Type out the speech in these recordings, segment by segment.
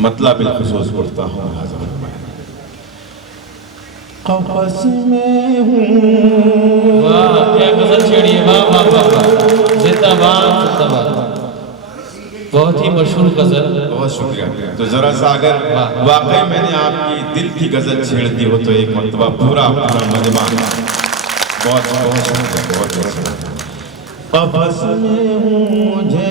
मतलब बिलखुसूस पढ़ता हूँ। कफ़स में हूँ। वाह क्या गजल छेड़ी है, वाह वाह वाह वाह, जिंदाबाद जिंदाबाद, बहुत ही मशहूर गजल। बहुत शुक्रिया। तो जरा सा अगर वाकई मैंने आपकी दिल की गजल छेड़ दी हो तो एक मरतबा पूरा पूरा मजमा। बहुत बहुत शुक्रिया, बहुत बहुत शुक्रिया। कफ़स में हूँ मुझे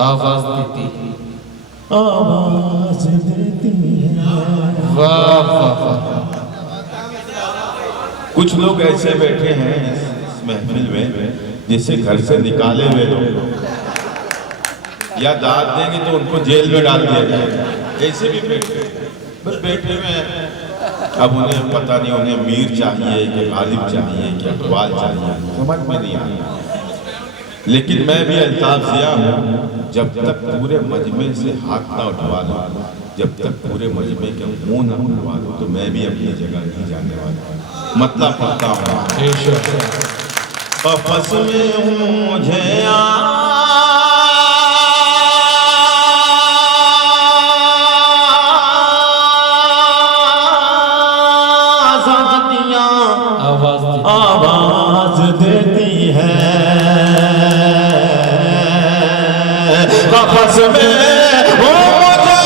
आवाज देती आवाज देती है। वाह वाह वाह। कुछ लोग ऐसे बैठे हैं इस महफिल में जिसे घर से निकाले हुए लोग, या दाद देंगे तो उनको जेल में डाल दिया जाएगा, ऐसे भी बैठे बस बैठे में। अब उन्हें पता नहीं उन्हें मीर चाहिए कि गालिब चाहिए कि अकबाल चाहिए, समझ में नहीं आता। लेकिन मैं भी अल्ताफ जिया हूँ, जब तक पूरे मजमे से हाथ ना उठवा लूँ, जब तक पूरे मजमे के मुंह ना उठवा लूँ, तो मैं भी अपनी जगह नहीं जाने वाला। मतलब पढ़ता हूँ। कफ़स में हूँ मुझे आवाज देती है। कफ़स में हूँ मुझे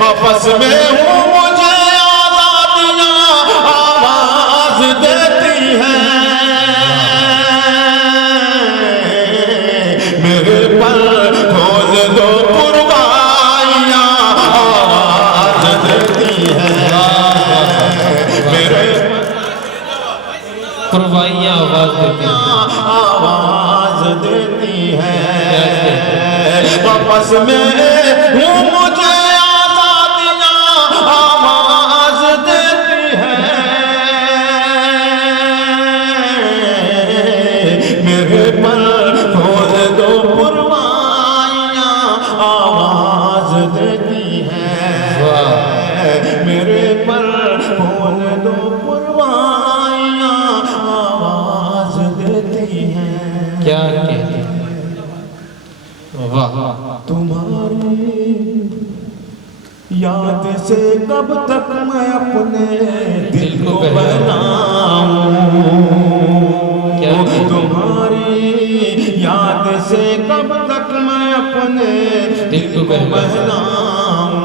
कफ़स में हूँ मुझे आज़ादियाँ आवाज देती है। मेरे पर खोल दो पुरवाइयाँ आवाज देती है। मेरे पुरवाइयाँ आवाज देती हैं, आवाज देती है। कफ़स में हूँ मुझे आज़ादियाँ आवाज देती है। मेरे पर खोल दो पुरवाइयाँ आवाज देती है। मेरे पर खोल दो पुरवाइयाँ आवाज देती है। क्या कहते हैं, वाह। तुम्हारी याद से कब तक मैं अपने दिल को बहलाऊं। तुम्हारी याद से कब तक मैं अपने दिल को बहलाऊं।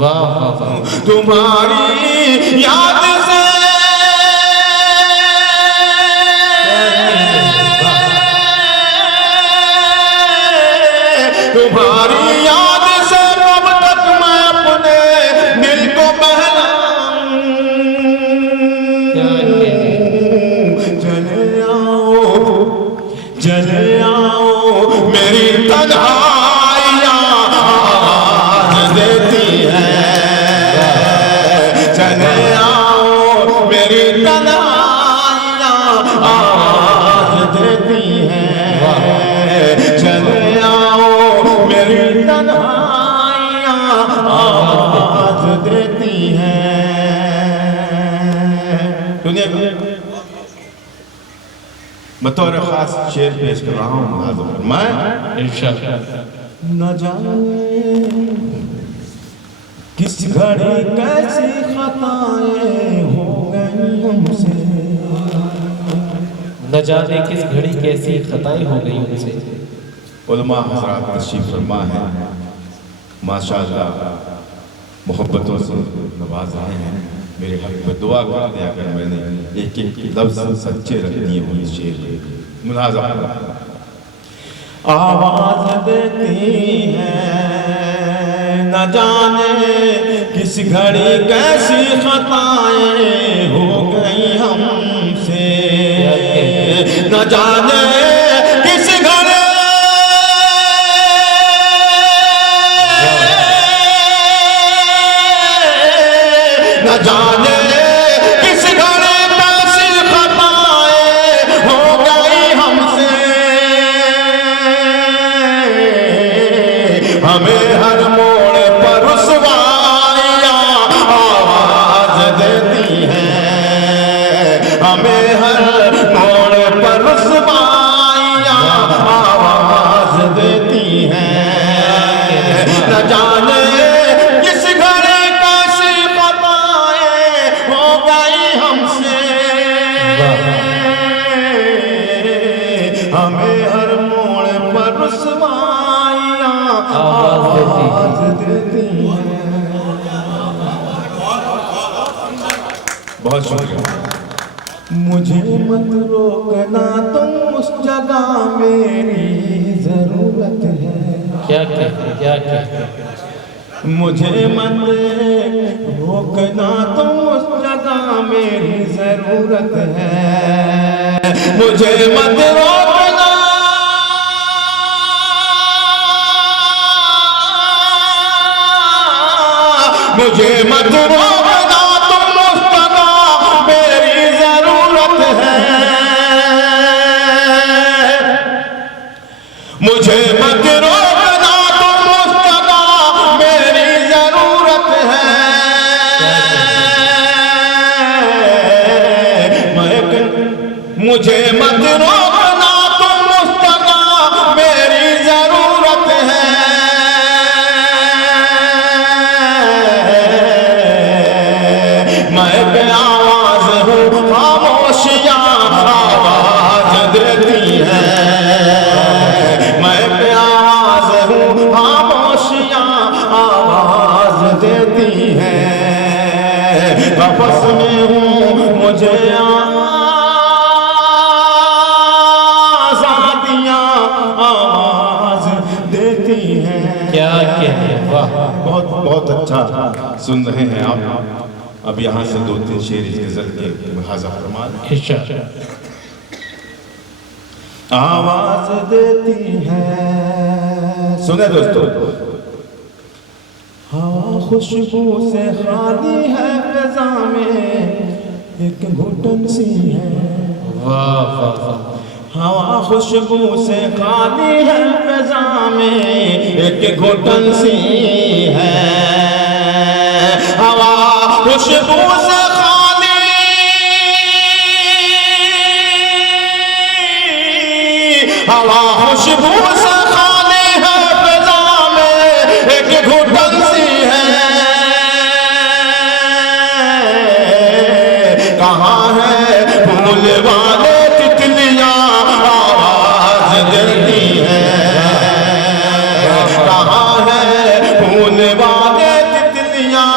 वाह वाह वाह। तुम्हारी याद से तुम्हारी याद से कब तक मैं अपने दिल को बहलाऊं। चले आओ मेरी तन्हाइयाँ आवाज देती है। चले आओ मेरी तन्हाइयाँ आवाज देती है। चले आओ मेरी तन्हाइयाँ आवाज देती है। दुनिया बतौर खास शेर पेश कर रहा हूँ। मैं न जाने किस घड़ी कैसी खताएं हो गई हमसे। न जाने किस घड़ी कैसी खताएं हो गई उनसे। उलमा हज़रात तशरीफ़ फरमा है, माशाअल्लाह मोहब्बतों से नवाज रहे हैं। मेरे हक़ में दुआ कर दिया अगर मैंने एक एक लफ्ज़ सच्चे रख दिए हो इस शेर में। मुलाज़ा आवाज़ देती है, न जाने किस घड़ी कैसी खताएं हो गई हमसे। न जाने किस घड़ी न जाने किस घड़ी कैसी खताएं हो गई हमसे। हमें हर मोड़ हमें हर मोड़ पर रुसवाइयां आवाज देती हैं। बहुत शुक्रिया। मुझे मत रोकना तुम उस जगह मेरी जरूरत है। क्या मुझे मत रोकना तुम उस जगह मेरी जरूरत है। मुझे मत रोकना मुझे मत रोकना तुम उस जगह मेरी जरूरत है। मुझे मत रोकना तुम उस जगह मेरी जरूरत है। मुझे मत रोकना तुम उस जगह मेरी जरूरत है। मैं एक आवाज हूँ खामोशियाँ आवाज देती है। मैं एक आवाज हूँ खामोशियाँ आवाज देती है। आपस में हूँ मुझे आज़ादियाँ आवाज देती हैं। क्या वाह, बहुत बहुत अच्छा सुन रहे हैं आप। अब यहाँ से 2-3 शेर इस गजल के हाज़ा फरमान। आवाज देती है। सुने दोस्तों, हवा खुशबू से खाली है फिजा में एक घुटन सी है। वाह वाह, हवा खुशबू से खाली है फिजा में एक घुटन सी है। हवा खुशबू से खाली हवा खुशबू से खाली है फिजा में एक घुटन सी है। कहाँ है फूल वाले तितलियाँ आवाज देती हैं। कहाँ है फूल वाले तितलियाँ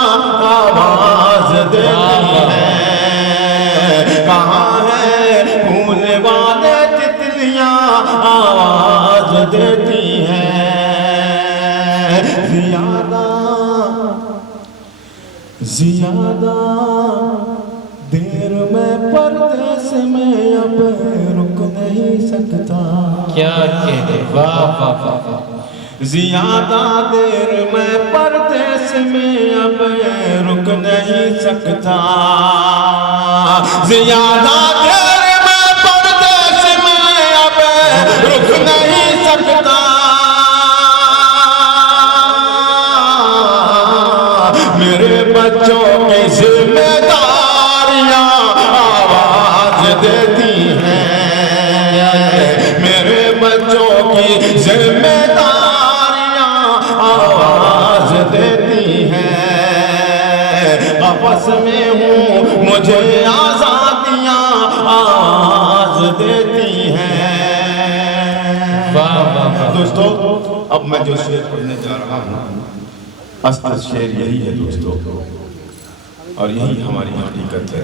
आवाज देती हैं। कहाँ है फूल वाले तितलियाँ आवाज देती हैं। ज़ियादा देर में परदेस में अब रुक नहीं सकता। क्या वाह वाह वाह, ज़ियादा देर में परदेस में अब रुक नहीं सकता। ज़ियादा देर में परदेस में अब रुक नहीं सकता। मेरे बच्चों की जिम्मेदारियां आवाज देती हैं। मेरे बच्चों की जिम्मेदारियां आवाज देती हैं। आपस में हूँ मुझे आजादियां आवाज देती हैं। वाह वाह वाह। दोस्तों, अब मैं जो शेर पढ़ने जा रहा हूँ असल शेर यही है दोस्तों, और यही हमारी हकीकत है।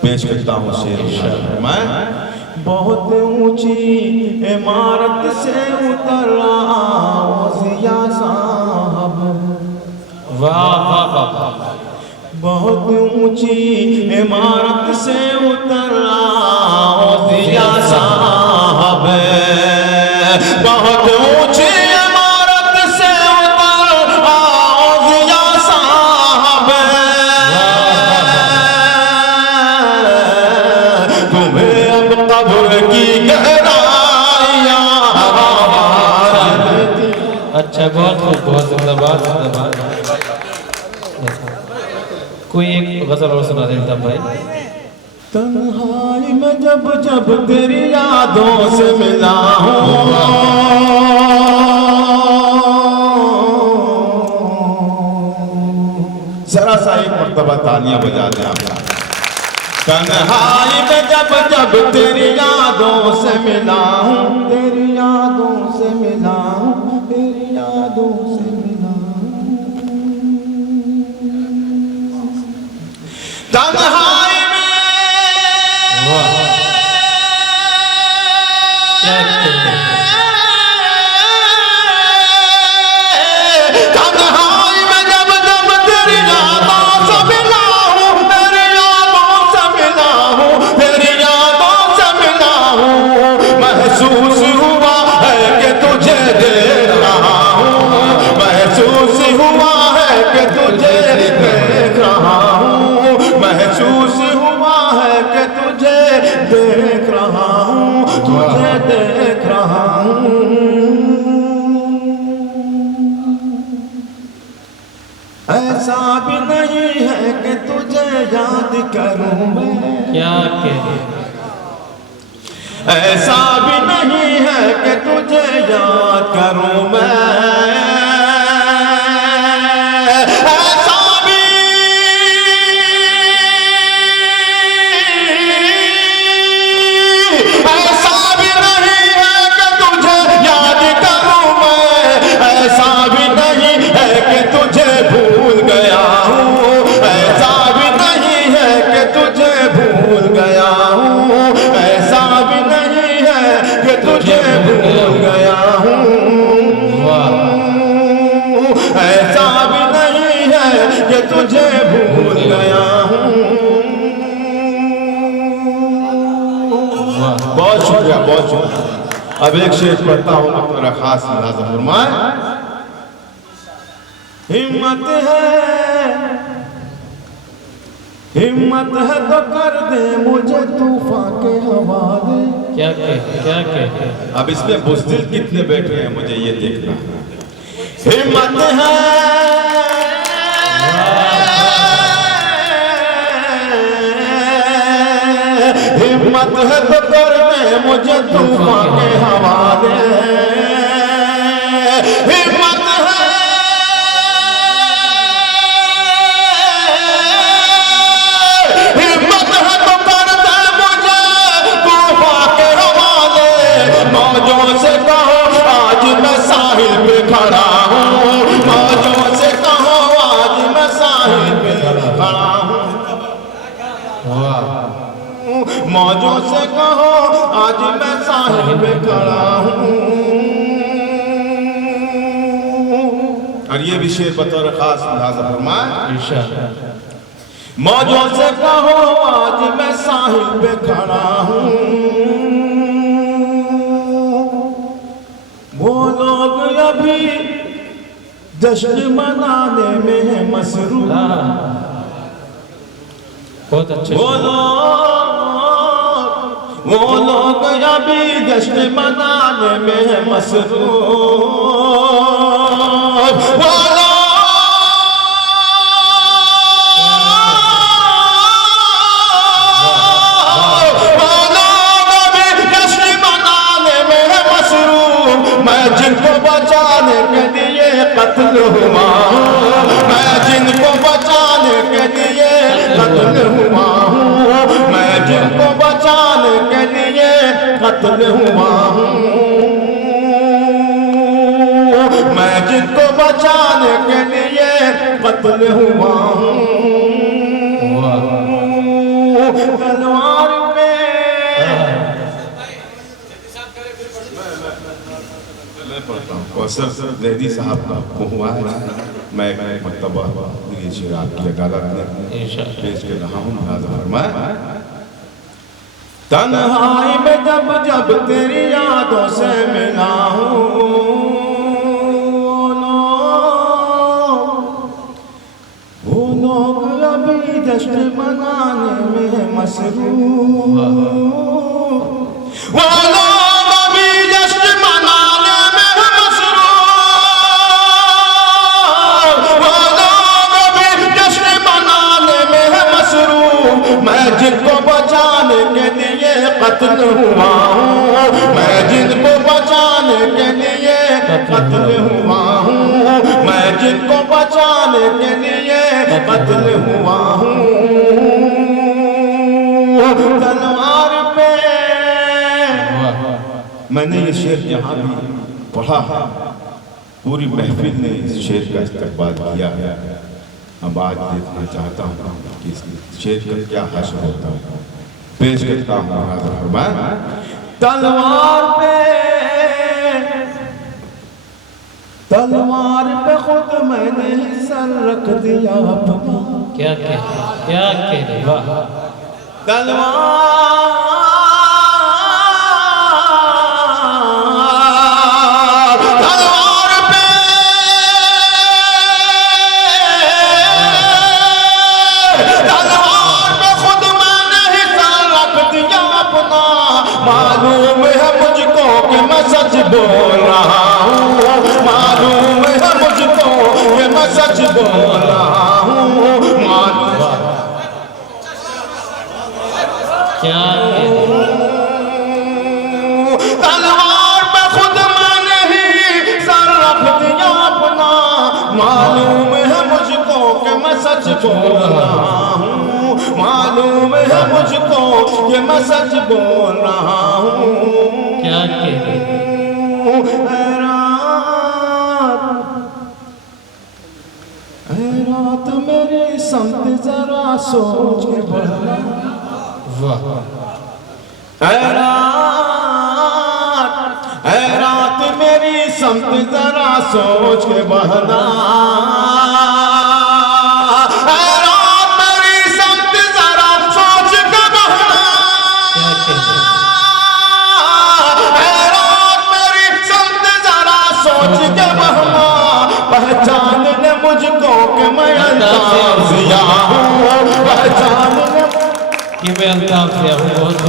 पेश करता हूँ शेर। मैं बहुत ऊंची इमारत से उतर रहा हूँ ज़िया साहब। वाह वाह वाह, बहुत ऊंची इमारत से उतर रहा हूँ ज़िया साहब। बहुत ऊंची अच्छा, बहुत खूब, बहुत जिंदाबाद जिंदाबाद। कोई एक गजल और सुना देता भाई। तन्हाई में जब जब तेरी यादों से मिला हूँ, जरा सा एक मर्तबा तालियां बजा दें आप। तन्हाई में जब जब तेरी यादों से मिला हूँ, क्या कहते हैं? तन्हाई में जब जब तेरी यादों से मिला हूँ, तेरी यादों से मिला हूँ, तेरी यादों से मिला हूँ, महसूस हुआ है कि तुझे देख रहा हूँ, महसूस हुआ है कि तुझे देख रहा हूँ, महसूस हुआ है कि तुझे देख रहा हूँ, तुझे देख रहा हूँ। ऐसा भी नहीं है कि तुझे याद करूं मैं, क्या कहते? ऐसा भी नहीं है कि तुझे याद करूं मैं, ऐसा भी नहीं है कि तुझे याद करूं मैं, ऐसा भी नहीं है कि तुझे भूल गया हूँ, ऐसा भी नहीं है कि तुझे भूल गया हूँ, ऐसा भी नहीं है कि तुझे भूल गया हूँ, वाह ऐसा भी नहीं है कि तुझे भूल गया हूँ। वाह बहुत शुक्रिया, बहुत शुक्रिया। अब एक शेर पढ़ता हूँ मेरा खास अंदाज़ फरमाए। हिम्मत है तो कर दे मुझे तूफान के हवाले। क्या कहते? क्या कहते? अब इसमें बुज़दिल कितने बैठे हैं मुझे ये देखना है। हिम्मत है, हिम्मत है तो कर दे मुझे तूफान के हवाले, हिम्मत है, हिम्मत है तो कर दे मुझे तूफान के हवाले, मौजों से कहो आज मैं साहिल पे खड़ा हूँ, मौजों से कहो आज मैं साहिल पे खड़ा हूँ, वाह मौजों से कहो आज मैं साहिल पे खड़ा हूँ। और ये भी शेर बतौर खास अंदाज़ फरमाए। इरशाद। मौजों से कहो आज मैं साहिल पे खड़ा हूँ, वो लोग अभी जश्न मनाने में है मसरूफ, बहुत अच्छे वो लोग अभी जश्न मनाने में है मसरूफ, वो लोग अभी जश्न मनाने में है मसरूफ, मैं जिनको बचाने के लिए कत्ल हुआ हूँ, मैं जिनको बचाने के लिए कत्ल हुआ हूँ, मैं जिनको बचाने के लिए कत्ल हुआ हूँ, मैं जिनको बचाने के लिए कत्ल हुआ हूँ। तलवार पे मैं पढ़ता हूँ, कौसर ज़ैदी साहब का हुआ है, मैं एक मरतबा ये शेर आपकी अदालत में पेश कर रहा हूँ। तन्हाई में जब जब तेरी यादों से मिला हूँ, वो लोग अभी जश्न मनाने में मसरूफ, वो लोग अभी जश्न मनाने में मसरूफ, वो लोग अभी जश्न मनाने में मसरूफ, मैं जिनको बचाने के लिए कत्ल हुआ हूँ, मैं जिनको बचाने के लिए कत्ल हुआ हूँ, मैं जिनको बचाने के लिए कत्ल हुआ हूँ। तलवार पे मैंने ये शेर जहाँ भी पढ़ा है पूरी महफिल ने इस शेर का इस्तकबाल किया है। अब आज देखना चाहता हूँ कि इस शेर का क्या हश्र होता है। पेश करता हूँ तलवार पे सर रख दिया अपना। क्या कह रहे, वाह। तलवार पे खुद मैंने ही सर रख दिया अपना। मालूम है मुझको कि मैं सच बोल रहा हूँ, मालूम है मुझको कि मैं सच बोल रहा हूँ। क्या तलवार पे खुद मैंने ही सर रख दिया अपना। मालूम है मुझको कि मैं सच बोल रहा हूँ, मालूम है मुझको कि मैं सच बोल रहा हूँ। क्या रात मेरे संत जरा सोच के बढ़ना। वाह। रात मेरी संत जरा सोच के बहना। रात मेरी संत जरा सोच के बहना। रात मेरी संत जरा सोच के बहना। पहचान ले मुझको कि मैं अल्ताफ ज़िया हूँ, पहचान ले कि मैं अल्ताफ ज़िया हूँ। बहुत